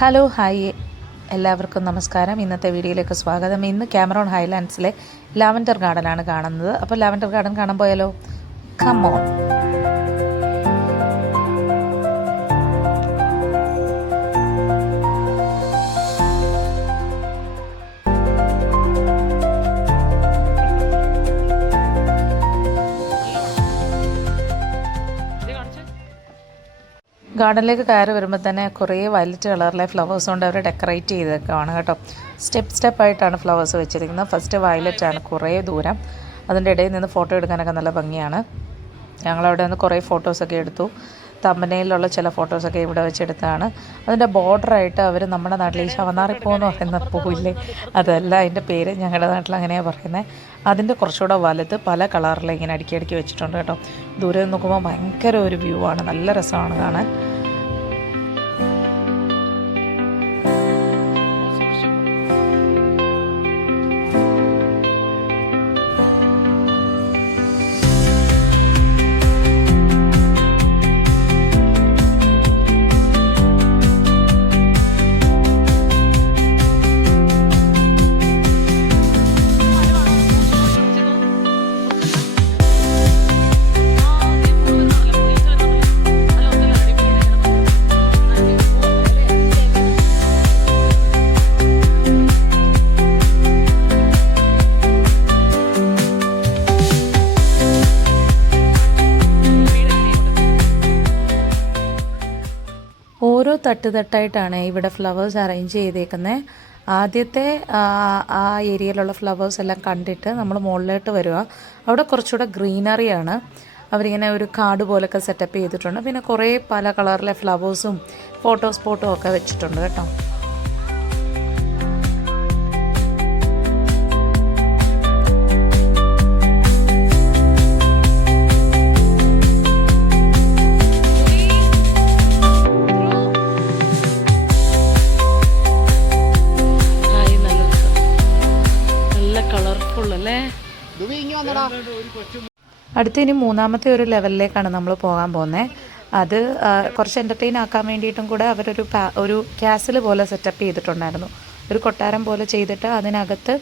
Hello hi എല്ലാവർക്കും നമസ്കാരം. ഇന്നത്തെ വീഡിയോയിലേക്ക് സ്വാഗതം. ഇന്ന് കാമറൂൺ ഹൈലാൻഡ്സിലെ ലാവൻഡർ ഗാർഡനാണ് കാണുന്നത്. അപ്പോൾ ലാവൻഡർ ഗാർഡൻ കാണാൻ പോയാലോ? Come on. ഗാർഡനിലേക്ക് കയറി വരുമ്പോൾ തന്നെ കുറേ വയലറ്റ് കളറിലെ ഫ്ലവേഴ്സ് കൊണ്ട് അവർ ഡെക്കറേറ്റ് ചെയ്തേക്കാണ് കേട്ടോ. സ്റ്റെപ്പായിട്ടാണ് ഫ്ലവേഴ്സ് വെച്ചിരിക്കുന്നത്. ഫസ്റ്റ് വയലറ്റ് ആണ് കുറേ ദൂരം. അതിൻ്റെ ഇടയിൽ നിന്ന് ഫോട്ടോ എടുക്കാനൊക്കെ നല്ല ഭംഗിയാണ്. ഞങ്ങളവിടെ നിന്ന് കുറേ ഫോട്ടോസൊക്കെ എടുത്തു. തമ്പനയിലുള്ള ചില ഫോട്ടോസൊക്കെ ഇവിടെ വെച്ചെടുത്താണ്. അതിൻ്റെ ബോർഡറായിട്ട് അവർ നമ്മുടെ നാട്ടിൽ ഈ ശവന്നാറിപ്പൂ എന്ന് പറയുന്ന പൂവില്ലേ, അതല്ല അതിൻ്റെ പേര്, ഞങ്ങളുടെ നാട്ടിൽ അങ്ങനെയാണ് പറയുന്നത്. അതിൻ്റെ കുറച്ചുകൂടെ വലുത് പല കളറിൽ ഇങ്ങനെ അടുക്കി വെച്ചിട്ടുണ്ട് കേട്ടോ. ദൂരെ നോക്കുമ്പോൾ ഭയങ്കര ഒരു വ്യൂ ആണ്, നല്ല രസമാണ് കാണാൻ. ഓരോ തട്ടായിട്ടാണ് ഇവിടെ ഫ്ലവേഴ്സ് അറേഞ്ച് ചെയ്തേക്കുന്നത്. ആദ്യത്തെ ആ ഏരിയയിലുള്ള ഫ്ലവേഴ്സ് എല്ലാം കണ്ടിട്ട് നമ്മൾ മുകളിലോട്ട് വരിക. അവിടെ കുറച്ചുകൂടെ ഗ്രീനറിയാണ്. അവരിങ്ങനെ ഒരു കാട് പോലൊക്കെ സെറ്റപ്പ് ചെയ്തിട്ടുണ്ട്. പിന്നെ കുറേ പല കളറിലെ ഫ്ലവേഴ്സും ഫോട്ടോ സ്പോട്ടും ഒക്കെ വെച്ചിട്ടുണ്ട് കേട്ടോ. അടുത്ത് ഇനി മൂന്നാമത്തെ ഒരു ലെവലിലേക്കാണ് നമ്മൾ പോകാൻ പോകുന്നത്. അത് കുറച്ച് എൻ്റർടൈൻ ആക്കാൻ വേണ്ടിയിട്ടും കൂടെ അവരൊരു കാസിൽ പോലെ സെറ്റപ്പ് ചെയ്തിട്ടുണ്ടായിരുന്നു. ഒരു കൊട്ടാരം പോലെ ചെയ്തിട്ട് അതിനകത്ത്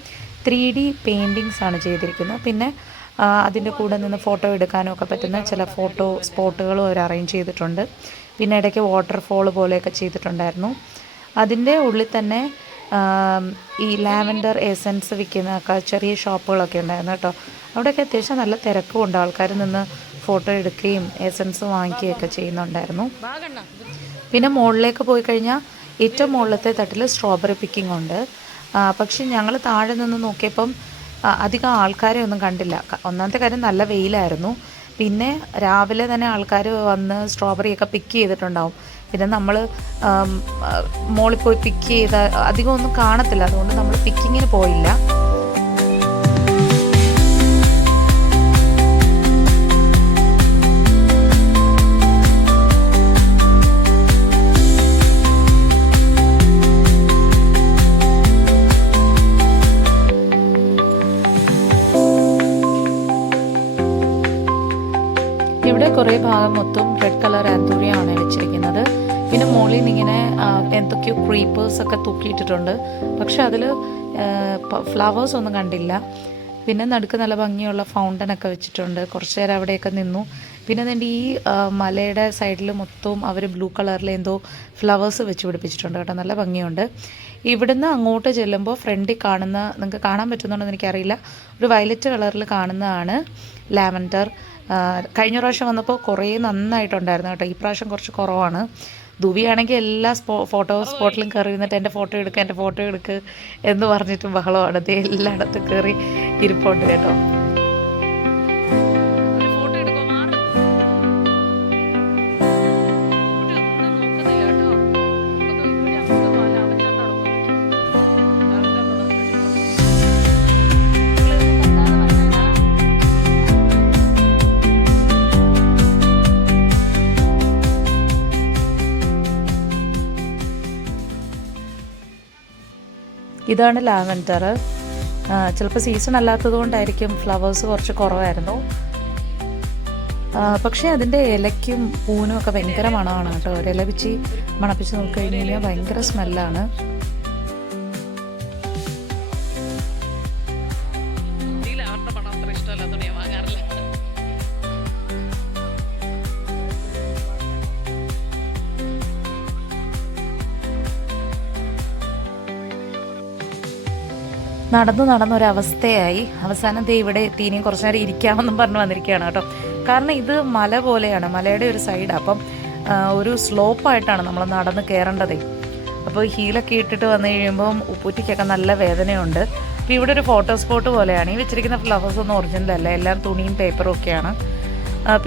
3D പെയിൻറ്റിങ്സ് ആണ് ചെയ്തിരിക്കുന്നത്. പിന്നെ അതിൻ്റെ കൂടെ നിന്ന് ഫോട്ടോ എടുക്കാനും ഒക്കെ പറ്റുന്ന ചില ഫോട്ടോ സ്പോട്ടുകളും അവർ അറേഞ്ച് ചെയ്തിട്ടുണ്ട്. പിന്നെ ഇടയ്ക്ക് വാട്ടർഫോൾ പോലെയൊക്കെ ചെയ്തിട്ടുണ്ടായിരുന്നു. അതിൻ്റെ ഉള്ളിൽ തന്നെ ഈ ലാവൻഡർ എസൻസ് വിൽക്കുന്ന ചെറിയ ഷോപ്പുകളൊക്കെ ഉണ്ടായിരുന്നു കേട്ടോ. അവിടെയൊക്കെ അത്യാവശ്യം നല്ല തിരക്കും ഉണ്ട്. ആൾക്കാർ നിന്ന് ഫോട്ടോ എടുക്കുകയും എസൻസ് വാങ്ങിക്കുകയൊക്കെ ചെയ്യുന്നുണ്ടായിരുന്നു. പിന്നെ മുകളിലേക്ക് പോയി കഴിഞ്ഞാൽ ഏറ്റവും മുകളിലത്തെ തട്ടിൽ സ്ട്രോബെറി പിക്കിംഗ് ഉണ്ട്. പക്ഷെ ഞങ്ങൾ താഴെ നിന്ന് നോക്കിയപ്പം അധികം ആൾക്കാരെ ഒന്നും കണ്ടില്ല. ഒന്നാമത്തെ കാര്യം നല്ല വെയിലായിരുന്നു. പിന്നെ രാവിലെ തന്നെ ആൾക്കാർ വന്ന് സ്ട്രോബെറിയൊക്കെ പിക്ക് ചെയ്തിട്ടുണ്ടാവും. പിന്നെ നമ്മൾ മോളിൽ പോയി പിക്ക് ചെയ്ത അധികം ഒന്നും കാണത്തില്ല. അതുകൊണ്ട് നമ്മൾ പിക്കിങ്ങിന് പോയില്ല. ഇവിടെ കുറേ ഭാഗം മൊത്തം റെഡ് കളർ ആന്തൂറിയാണ് വെച്ചിരിക്കുന്നത്. പിന്നെ മുകളിൽ നിന്ന് ഇങ്ങനെ എന്തൊക്കെയോ ക്രീപ്പേഴ്സൊക്കെ തൂക്കിയിട്ടിട്ടുണ്ട്. പക്ഷെ അതിൽ ഫ്ലവേഴ്സ് ഒന്നും കണ്ടില്ല. പിന്നെ നടുക്ക് നല്ല ഭംഗിയുള്ള ഫൗണ്ടനൊക്കെ വെച്ചിട്ടുണ്ട്. കുറച്ച് നേരം അവിടെയൊക്കെ നിന്നു. പിന്നെ അതിൻ്റെ ഈ മലയുടെ സൈഡിൽ മൊത്തവും അവർ ബ്ലൂ കളറിൽ എന്തോ ഫ്ലവേഴ്സ് വെച്ച് പിടിപ്പിച്ചിട്ടുണ്ട് കേട്ടോ. നല്ല ഭംഗിയുണ്ട്. ഇവിടുന്ന് അങ്ങോട്ട് ചെല്ലുമ്പോൾ ഫ്രണ്ടിൽ കാണുന്ന, നിങ്ങൾക്ക് കാണാൻ പറ്റുന്നുണ്ടെന്ന് എനിക്കറിയില്ല, ഒരു വയലറ്റ് കളറിൽ കാണുന്നതാണ് ലാവൻഡർ. കഴിഞ്ഞ പ്രാവശ്യം വന്നപ്പോൾ കുറേ നന്നായിട്ടുണ്ടായിരുന്നു കേട്ടോ. ഈ പ്രാവശ്യം കുറച്ച് കുറവാണ്. ദുബിയാണെങ്കിൽ എല്ലാ ഫോട്ടോ സ്പോട്ടിലും കയറി നിന്നിട്ട് എൻ്റെ ഫോട്ടോ എടുക്ക് എന്ന് പറഞ്ഞിട്ട് ബഹളമാണ്. അത് എല്ലായിടത്തും കയറി ഇരിപ്പുണ്ട് കേട്ടോ. ഇതാണ് ലാവൻഡർ. ചിലപ്പോൾ സീസൺ അല്ലാത്തത് കൊണ്ടായിരിക്കും ഫ്ലവേഴ്സ് കുറച്ച് കുറവായിരുന്നു. പക്ഷേ അതിൻ്റെ ഇലയ്ക്കും പൂവിനും ഒക്കെ ഭയങ്കര മണമാണ് കേട്ടോ. ഒരു ഇല പിച്ചി മണപ്പിച്ച് നോക്കിക്കഴിഞ്ഞ് കഴിഞ്ഞാൽ ഭയങ്കര സ്മെല്ലാണ്. നടന്നൊരവസ്ഥയായി. അവസാനം ദേ ഇവിടെ എത്തി. ഇനിയും കുറച്ച് നേരം ഇരിക്കാമെന്നും പറഞ്ഞ് വന്നിരിക്കുകയാണ് കേട്ടോ. കാരണം ഇത് മല പോലെയാണ്, മലയുടെ ഒരു സൈഡ്. അപ്പം ഒരു സ്ലോപ്പായിട്ടാണ് നമ്മൾ നടന്ന് കയറേണ്ടതേ. അപ്പോൾ ഹീലൊക്കെ ഇട്ടിട്ട് വന്നു കഴിയുമ്പം ഉപ്പൂറ്റിക്കൊക്കെ നല്ല വേദനയുണ്ട്. അപ്പോൾ ഇവിടെ ഒരു ഫോട്ടോ സ്പോട്ട് പോലെയാണ്. ഈ വെച്ചിരിക്കുന്ന ഫ്ലവേഴ്സ് ഒന്നും ഒറിജിനൽ അല്ല, എല്ലാം തുണിയും പേപ്പറും ഒക്കെയാണ്.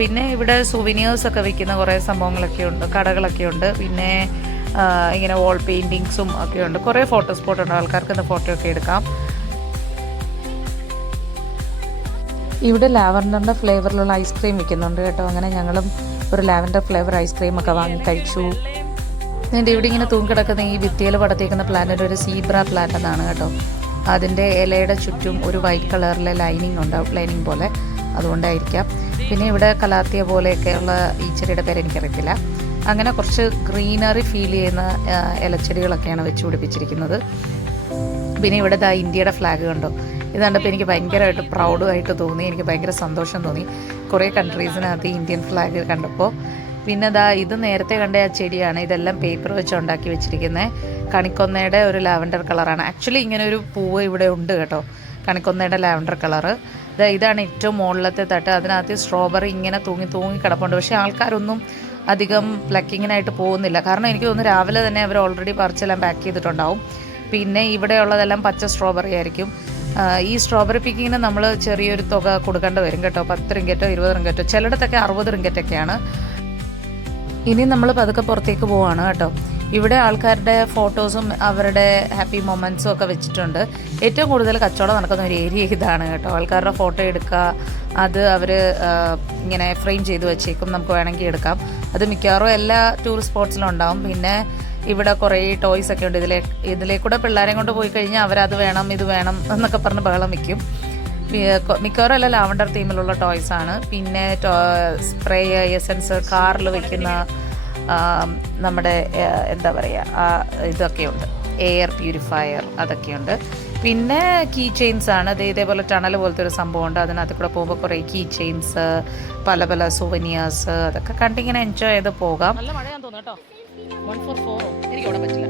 പിന്നെ ഇവിടെ സുവനിയേഴ്സൊക്കെ വിൽക്കുന്ന കുറേ സംഭവങ്ങളൊക്കെ ഉണ്ട്, കടകളൊക്കെ ഉണ്ട്. പിന്നെ ഇങ്ങനെ വാൾ പെയിൻറ്റിങ്സും ഒക്കെ ഉണ്ട്. കുറേ ഫോട്ടോ സ്പോട്ടുണ്ട്, ആൾക്കാർക്ക് ഇന്ന് ഫോട്ടോ ഒക്കെ എടുക്കാം. ഇവിടെ ലാവൻഡറിൻ്റെ ഫ്ലേവറിലുള്ള ഐസ്ക്രീം വിൽക്കുന്നുണ്ട് കേട്ടോ. അങ്ങനെ ഞങ്ങളും ഒരു ലാവൻഡർ ഫ്ലേവർ ഐസ്ക്രീമൊക്കെ വാങ്ങി കഴിച്ചു. എന്നിട്ട് ഇവിടെ ഇങ്ങനെ തൂങ്ങിക്കിടക്കുന്ന ഈ ഭിത്തിയിൽ പടത്തേക്കുന്ന പ്ലാന്റ് ഒരു സീബ്ര പ്ലാന്റ് എന്നാണ് കേട്ടോ. അതിൻ്റെ ഇലയുടെ ചുറ്റും ഒരു വൈറ്റ് കളറിലെ ലൈനിങ് ഉണ്ട്, ഔട്ട് ലൈനിങ് പോലെ, അതുകൊണ്ടായിരിക്കാം. പിന്നെ ഇവിടെ കലാത്തിയ പോലെയൊക്കെയുള്ള ഈ ചെടിയുടെ പേര് എനിക്കറിയത്തില്ല. അങ്ങനെ കുറച്ച് ഗ്രീനറി ഫീൽ ചെയ്യുന്ന ഇലച്ചെടികളൊക്കെയാണ് വെച്ച് പിടിപ്പിച്ചിരിക്കുന്നത്. പിന്നെ ഇവിടെ ഇന്ത്യയുടെ ഫ്ലാഗ് കണ്ടോ. ഇത് കണ്ടപ്പോൾ എനിക്ക് ഭയങ്കരമായിട്ട് പ്രൗഡായിട്ട് തോന്നി, എനിക്ക് ഭയങ്കര സന്തോഷം തോന്നി കുറേ കൺട്രീസിനകത്ത് ഇന്ത്യൻ ഫ്ലാഗ് കണ്ടപ്പോൾ. പിന്നെ ഇത് നേരത്തെ കണ്ട ആ ചെടിയാണ്. ഇതെല്ലാം പേപ്പർ വെച്ച് ഉണ്ടാക്കി വെച്ചിരിക്കുന്നത്. കണിക്കൊന്നയുടെ ഒരു ലാവൻഡർ കളറാണ്. ആക്ച്വലി ഇങ്ങനെ ഒരു പൂവ് ഇവിടെ ഉണ്ട് കേട്ടോ, കണിക്കൊന്നയുടെ ലാവൻഡർ കളറ്. ഇതാണ് ഏറ്റവും മുകളിലത്തെ തട്ട്. അതിനകത്ത് സ്ട്രോബെറി ഇങ്ങനെ തൂങ്ങി കിടപ്പുണ്ട്. പക്ഷേ ആൾക്കാരൊന്നും അധികം പ്ലക്കിങ്ങിനായിട്ട് പോകുന്നില്ല. കാരണം എനിക്ക് തോന്നുന്നു രാവിലെ തന്നെ അവർ ഓൾറെഡി പറിച്ചെല്ലാം പാക്ക് ചെയ്തിട്ടുണ്ടാവും. പിന്നെ ഇവിടെയുള്ളതെല്ലാം പച്ച സ്ട്രോബെറി ആയിരിക്കും. ഈ സ്ട്രോബെറി പിക്കിങ്ങിന് നമ്മൾ ചെറിയൊരു തുക കൊടുക്കേണ്ടി വരും കേട്ടോ. 10 റിങ്കറ്റോ 20 റിങ്കറ്റോ, ചിലയിടത്തൊക്കെ 60 റിങ്കറ്റൊക്കെയാണ്. ഇനി നമ്മൾ പതുക്കെ പുറത്തേക്ക് പോവാണ് കേട്ടോ. ഇവിടെ ആൾക്കാരുടെ ഫോട്ടോസും അവരുടെ ഹാപ്പി മൊമെൻറ്റ്സും ഒക്കെ വെച്ചിട്ടുണ്ട്. ഏറ്റവും കൂടുതൽ കച്ചവടം നടക്കുന്ന ഒരു ഏരിയ ഇതാണ് കേട്ടോ. ആൾക്കാരുടെ ഫോട്ടോ എടുക്കുക, അത് അവർ ഇങ്ങനെ ഫ്രെയിം ചെയ്ത് വെച്ചേക്കും, നമുക്ക് വേണമെങ്കിൽ എടുക്കാം. അത് മിക്കവാറും എല്ലാ ടൂറിസ്റ്റ് സ്പോട്ട്സിലും ഉണ്ടാവും. പിന്നെ ഇവിടെ കുറേ ടോയ്സ് ഒക്കെ ഉണ്ട്. ഇതിലേക്കൂടെ പിള്ളേരെ കൊണ്ട് പോയി കഴിഞ്ഞാൽ അവരത് വേണം ഇത് വേണം എന്നൊക്കെ പറഞ്ഞ് ബഹളം വയ്ക്കും. മിക്കവാറും എല്ലാം ലാവൻഡർ തീമിലുള്ള ടോയ്സാണ്. പിന്നെ സ്പ്രേ എസൻസ്, കാറിൽ വയ്ക്കുന്ന നമ്മുടെ എന്താ പറയുക ഇതൊക്കെയുണ്ട്, എയർ പ്യൂരിഫയർ, അതൊക്കെയുണ്ട്. പിന്നെ കീ ചെയിൻസ് ആണ്. ഇതേപോലെ ടണൽ പോലത്തെ ഒരു സംഭവമുണ്ട്. അതിനകത്ത് കൂടെ പോകുമ്പോൾ കുറേ കീ ചെയിൻസ്, പല സുവനിയേഴ്സ്, അതൊക്കെ കണ്ടിങ്ങനെ എൻജോയ് ചെയ്ത് പോകാം. നല്ല മഴയാന്ന് തോന്നുന്നു കേട്ടോ. 144 എനിക്ക് ഓടാൻ പറ്റില്ല.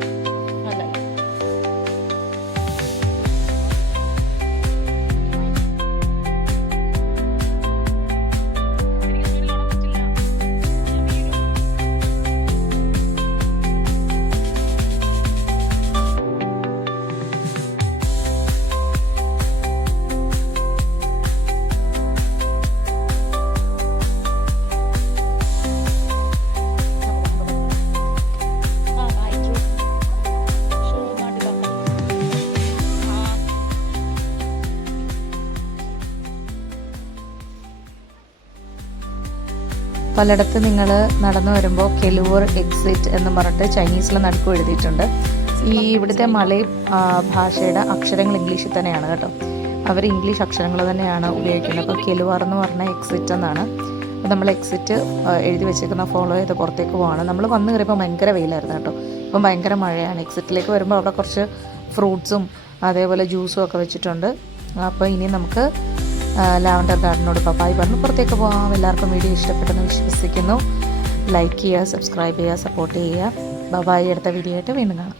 പലയിടത്ത് നിങ്ങൾ നടന്നു വരുമ്പോൾ കെലുവർ എക്സിറ്റ് എന്ന് പറഞ്ഞിട്ട് ചൈനീസിൽ നടുക്കും എഴുതിയിട്ടുണ്ട്. ഈ ഇവിടുത്തെ മലയ് ഭാഷയുടെ അക്ഷരങ്ങൾ ഇംഗ്ലീഷിൽ തന്നെയാണ് കേട്ടോ. അവർ ഇംഗ്ലീഷ് അക്ഷരങ്ങൾ തന്നെയാണ് ഉപയോഗിക്കുന്നത്. അപ്പോൾ കെലുവാർ എന്ന് പറഞ്ഞാൽ എക്സിറ്റ് എന്നാണ്. അപ്പോൾ നമ്മൾ എക്സിറ്റ് എഴുതി വെച്ചേക്കുന്ന ഫോളോ ചെയ്ത് പുറത്തേക്ക് പോവാണ്. നമ്മൾ വന്ന് കയറിയപ്പോൾ ഭയങ്കര വെയിലായിരുന്നു കേട്ടോ. ഇപ്പം ഭയങ്കര മഴയാണ്. എക്സിറ്റിലേക്ക് വരുമ്പോൾ അവിടെ കുറച്ച് ഫ്രൂട്ട്സും അതേപോലെ ജ്യൂസും ഒക്കെ വെച്ചിട്ടുണ്ട്. അപ്പോൾ ഇനി നമുക്ക് ലാവൻഡർ ഗാർഡനോട് ബൈ പറഞ്ഞ് പുറത്തേക്ക് പോകാം. എല്ലാവർക്കും വീഡിയോ ഇഷ്ടപ്പെട്ടെന്ന് വിശ്വസിക്കുന്നു. ലൈക്ക് ചെയ്യുക, സബ്സ്ക്രൈബ് ചെയ്യുക, സപ്പോർട്ട് ചെയ്യുക. ബൈ. അടുത്ത വീഡിയോ ആയിട്ട് വീണ്ടും കാണാം.